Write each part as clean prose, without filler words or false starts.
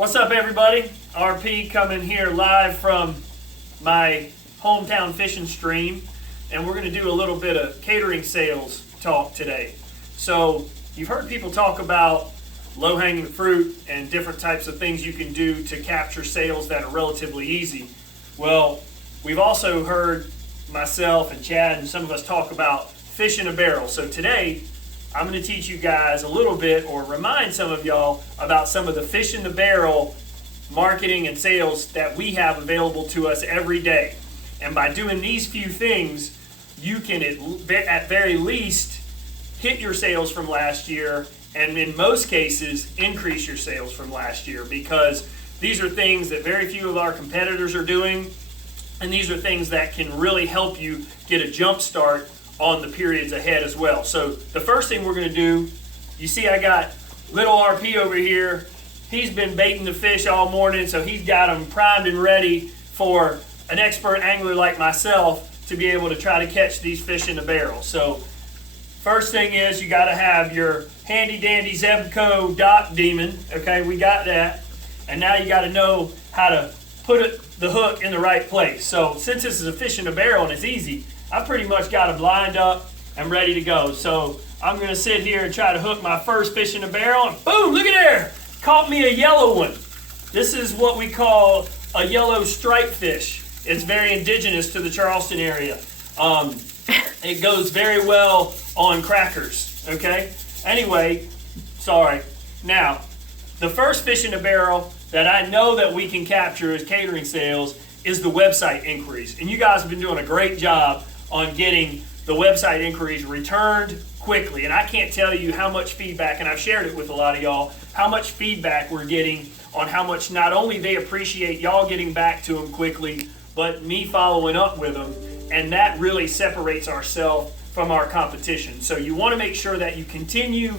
What's up, everybody? RP coming here live from my hometown fishing stream, and we're going to do a little bit of catering sales talk today. So you've heard people talk about low-hanging fruit and different types of things you can do to capture sales that are relatively easy. Well, we've also heard myself and Chad and some of us talk about fish in a barrel. So today I'm going to teach you guys a little bit, or remind some of y'all about some of the fish in the barrel marketing and sales that we have available to us every day. And by doing these few things, you can at very least hit your sales from last year, and in most cases increase your sales from last year, because these are things that very few of our competitors are doing, and these are things that can really help you get a jump start on the periods ahead as well. So the first thing we're going to do, you see I got little RP over here. He's been baiting the fish all morning, so he's got them primed and ready for an expert angler like myself to be able to try to catch these fish in the barrel. So first thing is, you got to have your handy dandy Zebco Dock Demon. Okay, we got that. And now you got to know how to put the hook in the right place. So since this is a fish in a barrel and it's easy, I pretty much got them lined up and ready to go. So I'm going to sit here and try to hook my first fish in a barrel, and boom, look at there. Caught me a yellow one. This is what we call a yellow striped fish. It's very indigenous to the Charleston area. It goes very well on crackers, okay? Anyway, sorry. Now, the first fish in a barrel that I know that we can capture as catering sales is the website inquiries. And you guys have been doing a great job on getting the website inquiries returned quickly. And I can't tell you how much feedback, and I've shared it with a lot of y'all, how much feedback we're getting on how much not only they appreciate y'all getting back to them quickly, but me following up with them. And that really separates ourselves from our competition. So you want to make sure that you continue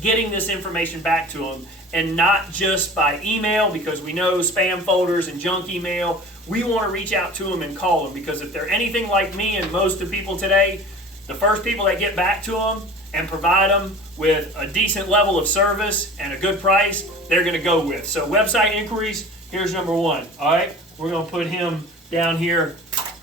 getting this information back to them, and not just by email, because we know spam folders and junk email. We want to reach out to them and call them, because if they're anything like me and most of the people today, the first people that get back to them and provide them with a decent level of service and a good price, they're going to go with. So website inquiries, here's number one. All right, we're going to put him down here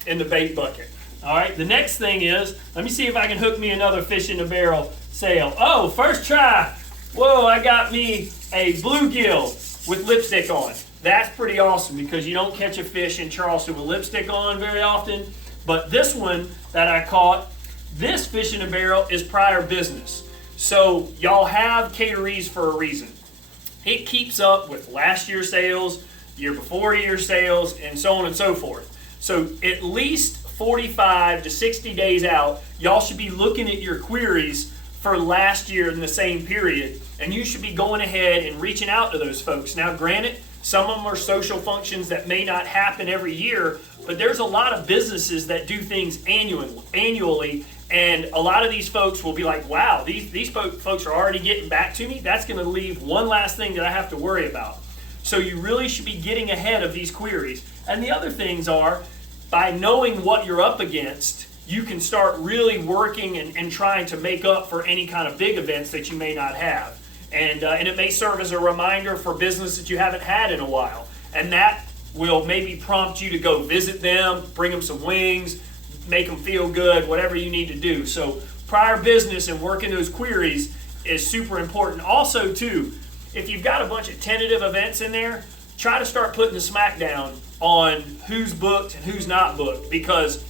in the bait bucket. All right, the next thing is, let me see if I can hook me another fish in the barrel sale. Oh, first try. Whoa, I got me a bluegill with lipstick on. That's pretty awesome, because you don't catch a fish in Charleston with lipstick on very often. But this one that I caught, this fish in a barrel, is prior business. So y'all have caterees for a reason. It keeps up with last year's sales, year before year sales, and so on and so forth. So at least 45 to 60 days out, y'all should be looking at your queries for last year in the same period, and you should be going ahead and reaching out to those folks. Now, granted, some of them are social functions that may not happen every year, but there's a lot of businesses that do things annually, and a lot of these folks will be like, wow, these folks are already getting back to me. That's going to leave one last thing that I have to worry about. So you really should be getting ahead of these queries. And the other things are, by knowing what you're up against, you can start really working and trying to make up for any kind of big events that you may not have. And it may serve as a reminder for business that you haven't had in a while. And that will maybe prompt you to go visit them, bring them some wings, make them feel good, whatever you need to do. So prior business and working those queries is super important. Also, too, if you've got a bunch of tentative events in there, try to start putting the smackdown on who's booked and who's not booked, because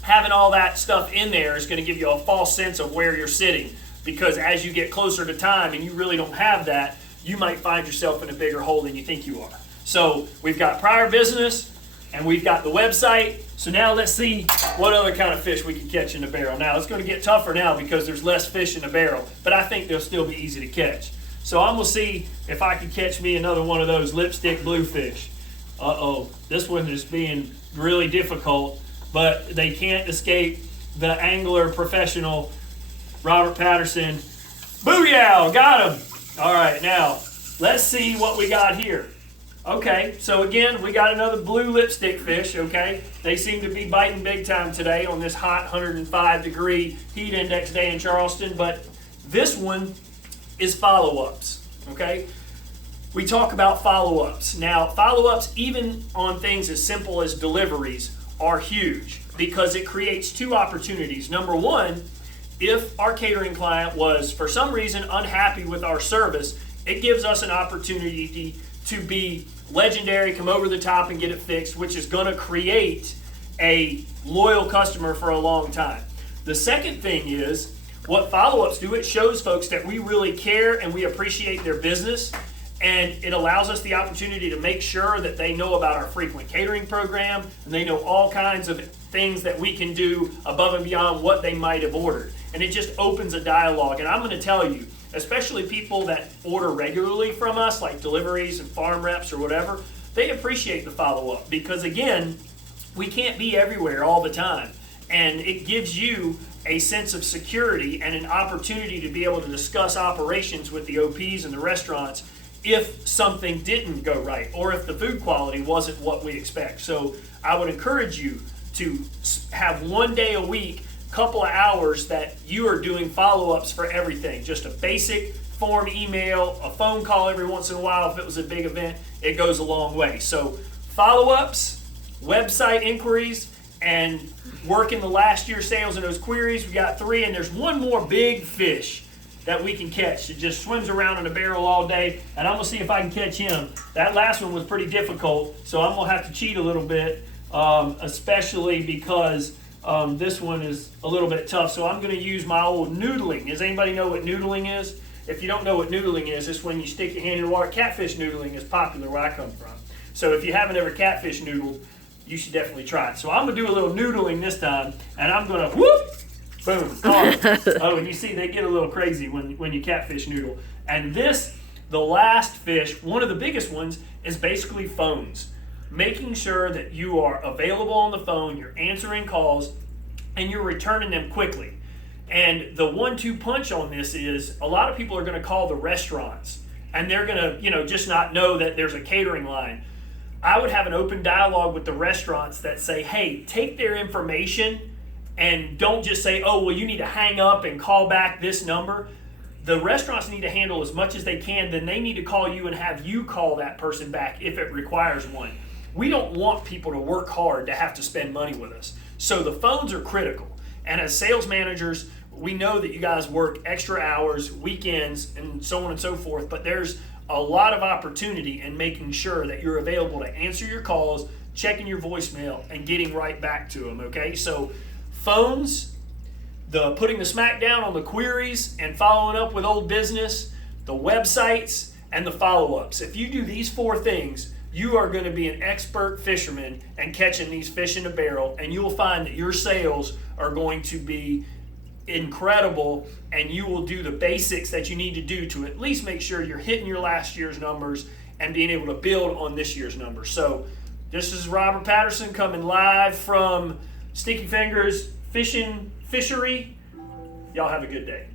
having all that stuff in there is going to give you a false sense of where you're sitting, because as you get closer to time and you really don't have that, you might find yourself in a bigger hole than you think you are. So we've got prior business and we've got the website. So now let's see what other kind of fish we can catch in the barrel. Now it's going to get tougher now because there's less fish in the barrel, but I think they'll still be easy to catch. So I'm going to see if I can catch me another one of those lipstick bluefish. Uh-oh, this one is being really difficult, but they can't escape the angler professional, Robert Patterson. Booyah, got him. All right, now let's see what we got here. Okay, so again, we got another blue lipstick fish, okay? They seem to be biting big time today on this hot 105-degree heat index day in Charleston, but this one is follow-ups, okay? we talk about follow-ups. Now, follow-ups, even on things as simple as deliveries, are huge because it creates two opportunities. Number one, if our catering client was, for some reason, unhappy with our service, it gives us an opportunity to be legendary, come over the top and get it fixed, which is going to create a loyal customer for a long time. The second thing is, what follow-ups do, it shows folks that we really care and we appreciate their business, and it allows us the opportunity to make sure that they know about our frequent catering program, and they know all kinds of things that we can do above and beyond what they might have ordered. And it just opens a dialogue. And I'm going to tell you, especially people that order regularly from us, like deliveries and farm reps or whatever, they appreciate the follow-up because, again, we can't be everywhere all the time. And it gives you a sense of security and an opportunity to be able to discuss operations with the OPs and the restaurants if something didn't go right or if the food quality wasn't what we expect. So I would encourage you to have one day a week, couple of hours that you are doing follow-ups for everything. Just a basic form email, a phone call every once in a while if it was a big event. It goes a long way. So follow-ups, website inquiries, and working the last year's sales in those queries. We got 3, and there's one more big fish that we can catch. It just swims around in a barrel all day, and I'm going to see if I can catch him. That last one was pretty difficult, so I'm going to have to cheat a little bit, especially because this one is a little bit tough. So I'm going to use my old noodling. Does anybody know what noodling is? If you don't know what noodling is, it's when you stick your hand in the water. Catfish noodling is popular where I come from. So if you haven't ever catfish noodled, you should definitely try it. So I'm going to do a little noodling this time, and I'm going to whoop, boom, oh, and you see they get a little crazy when you catfish noodle. And this, the last fish, one of the biggest ones, is basically phones. Making sure that you are available on the phone, you're answering calls, and you're returning them quickly. And the 1-2 punch on this is a lot of people are going to call the restaurants, and they're going to, just not know that there's a catering line. I would have an open dialogue with the restaurants that say, hey, take their information and don't just say, oh, well, you need to hang up and call back this number. The restaurants need to handle as much as they can. Then they need to call you and have you call that person back if it requires one. We don't want people to work hard to have to spend money with us. So the phones are critical. And as sales managers, we know that you guys work extra hours, weekends, and so on and so forth, but there's a lot of opportunity in making sure that you're available to answer your calls, checking your voicemail, and getting right back to them, okay? So phones, the putting the smack down on the queries and following up with old business, the websites, and the follow-ups. If you do these 4 things, you are going to be an expert fisherman and catching these fish in a barrel, and you'll find that your sales are going to be incredible, and you will do the basics that you need to do to at least make sure you're hitting your last year's numbers and being able to build on this year's numbers. So this is Robert Patterson coming live from Stinky Fingers Fishery. Y'all have a good day.